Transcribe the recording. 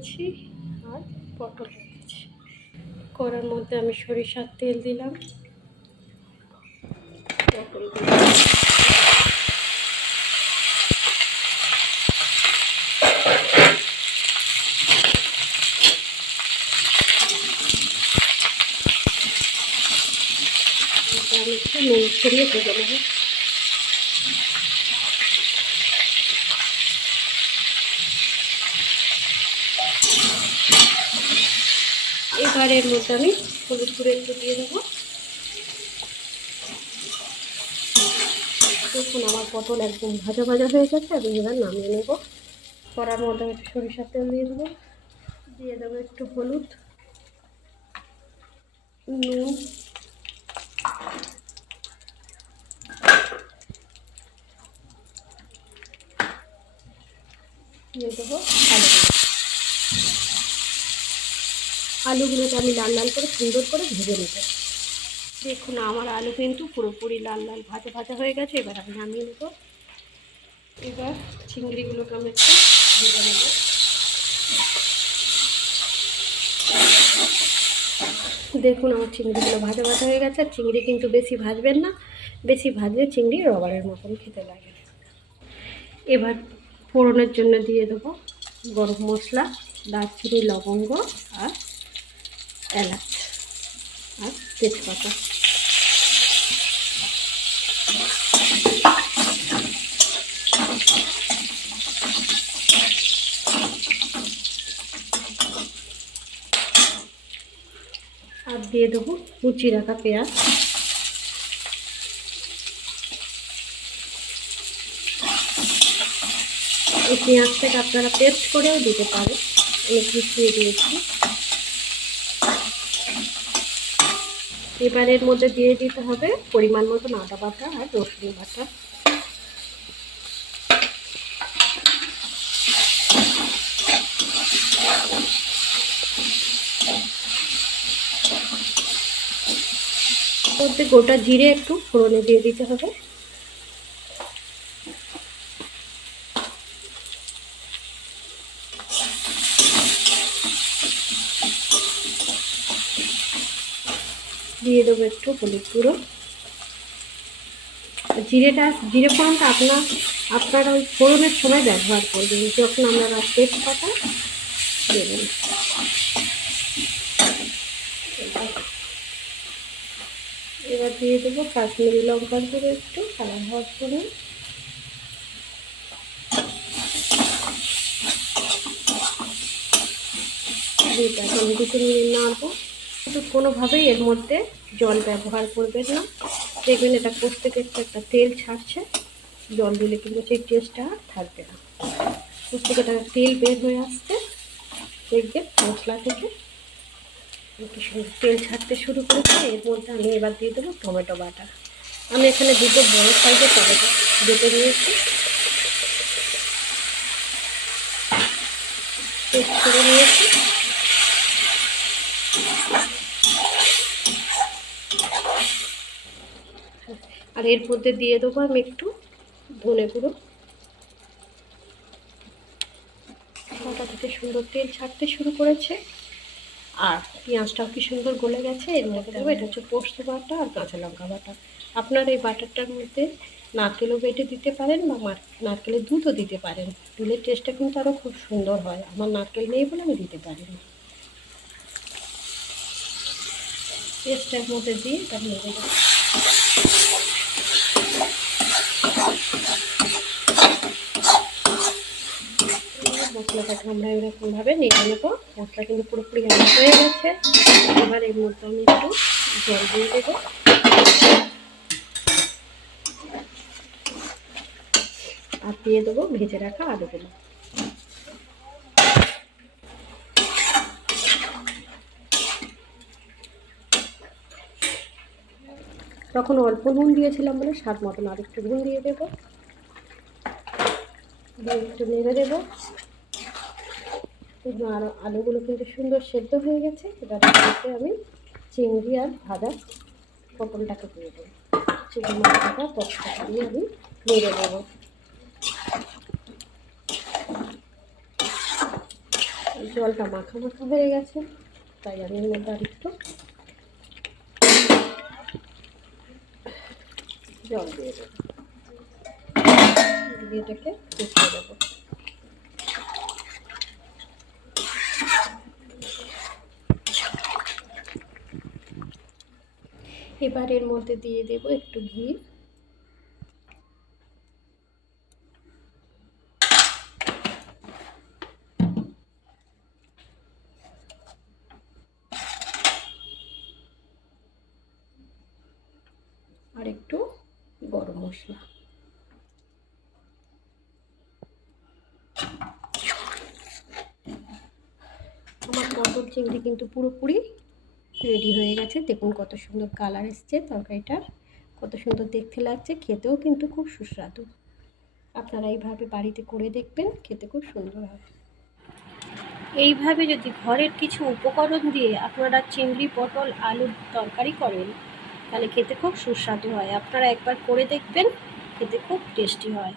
রেখেছি আর পটল রেখেছি। কড়ার মধ্যে আমি সরিষার তেল দিলাম, পটল দিলাম, আমি একটু নুন ছড়িয়ে ভেজে নেব। এবার এর মধ্যে আমি হলুদ গুঁড়ো একটু দিয়ে দেবো। দেখুন আমার পটল একদম ভাজা ভাজা হয়ে গেছে, আমি এবার নামিয়ে নেব। কড়ার মধ্যে একটু সরিষার তেল দিয়ে দেবো, দিয়ে দেবো একটু হলুদ, নুন, দিয়ে দেবো আলুগুলোকে আমি লাল লাল করে সুন্দর করে ভেজে নেব। দেখুন আমার আলু কিন্তু পুরোপুরি লাল লাল ভাজা ভাজা হয়ে গেছে, এবার আমি নামিয়ে নেব। এবার চিংড়িগুলোকে আমি একটু ভেজে নেব। দেখুন আমার চিংড়িগুলো ভাজা ভাজা হয়ে গেছে। আর চিংড়ি কিন্তু বেশি ভাজবেন না, বেশি ভাজলে চিংড়ি রবারের মতন খেতে লাগে। এবার ফোড়নের জন্য দিয়ে দেবো গরম মশলা, দারচিনি, লবঙ্গ আর এলাচ আর তেজপাতা। আর দিয়ে দেবো কুচি রাখা পেঁয়াজ। এই পেঁয়াজটাকে আপনারা পেস্ট করেও দিতে পারেন, আমি কুচিয়ে দিয়েছি। এবার এর মধ্যে দিয়ে দিতে হবে পরিমাণ মতন আদা বাটা আর রসুন বাটা। মধ্যে গোটা জিরে একটু ফোড়নে দিয়ে দিতে হবে। দিয়ে দেবো একটু হলুদ গুঁড়ো। জিরে ফোড়নটা আপনারা ওই ফোড়নের সময় ব্যবহার করবেন, যখন আপনারা তেজপাতা দেবেন। এবার দিয়ে দেবো কাশ্মীরি লঙ্কার গুঁড়ো একটু কালার হওয়ার জন্য। আমি 2-3 মিনিট নাড়বো। কিন্তু কোনোভাবেই এর মধ্যে জল ব্যবহার করবেন না, দেখবেন এটা কষতে কষতে একটা তেল ছাড়ছে। জল দিলে কিন্তু সেই টেস্টটা আর থাকবে না। কষতে কষতে তেল বের হয়ে আসছে, দেখবেন মশলা থেকে একটু তেল ছাড়তে শুরু করেছে। এর মধ্যে আমি এবার দিয়ে দেবো টমেটো বাটা। আমি এখানে 2 বড় সাইজের টমেটো বেটে নিয়েছি, পেস্ট করে নিয়েছি। আর এর মধ্যে দিয়ে দেবো আমি একটু ধনে গুঁড়ো। কড়া থেকে সুন্দর তেল ছাড়তে শুরু করেছে আর পেঁয়াজটাও কি সুন্দর গলে গেছে। এর মধ্যে দেবো, এটা হচ্ছে পোস্ত বাটা আর কাঁচা লঙ্কা বাটা। আপনারা এই বাটারটার মধ্যে নারকেলও বেটে দিতে পারেন বা নারকেলের দুধও দিতে পারেন, দিলে টেস্টটা কিন্তু আরও খুব সুন্দর হয়। আমার নারকেল নেই বলে আমি দিতে পারিনি। পেস্টটার মধ্যে দিয়ে এটা নিয়ে দেবো। মশলাটাকে আমরা এরকমভাবে নিয়ে নেবো। মশলা কিন্তু পুরোপুরি আমার হয়ে গেছে। এবার এর মধ্যে আমি একটু জল দিয়ে দেবো। আর দিয়ে দেবো ভেজে রাখা আলুগুলো। তখন অল্প নুন দিয়েছিলাম বলে স্বাদ মতন আর একটু নুন দিয়ে দেবো, দিয়ে একটু নেড়ে দেবো। আর আলুগুলো কিন্তু সুন্দর সেদ্ধ হয়ে গেছে। এবার আমি চিংড়ি আর ভাজা পটলটাকে দিয়ে দেবো। চিংড়ি মাছটা পটলটা দিয়ে আমি নেড়ে দেবো। জলটা মাখা মাখা হয়ে গেছে, তাই আমি এর মধ্যে আর একটু জল দিয়ে দেবো, দিয়ে এটাকে ফুটিয়ে দেবো। এবার এর মধ্যে দিয়ে দেব একটু ঘি। আর একটু গরম মশলা। আমার পটল চিংড়ি কিন্তু পুরোপুরি রেডি হয়ে গেছে। দেখুন কত সুন্দর কালার এসছে তরকারিটার, কত সুন্দর দেখতে লাগছে, খেতেও কিন্তু খুব সুস্বাদু। আপনারা এইভাবে বাড়িতে করে দেখবেন, খেতে খুব সুন্দর হবে। এইভাবে যদি ঘরের কিছু উপকরণ দিয়ে আপনারা চিংড়ি পটল আলুর তরকারি করেন, তাহলে খেতে খুব সুস্বাদু হয়। আপনারা একবার করে দেখবেন, খেতে খুব টেস্টি হয়।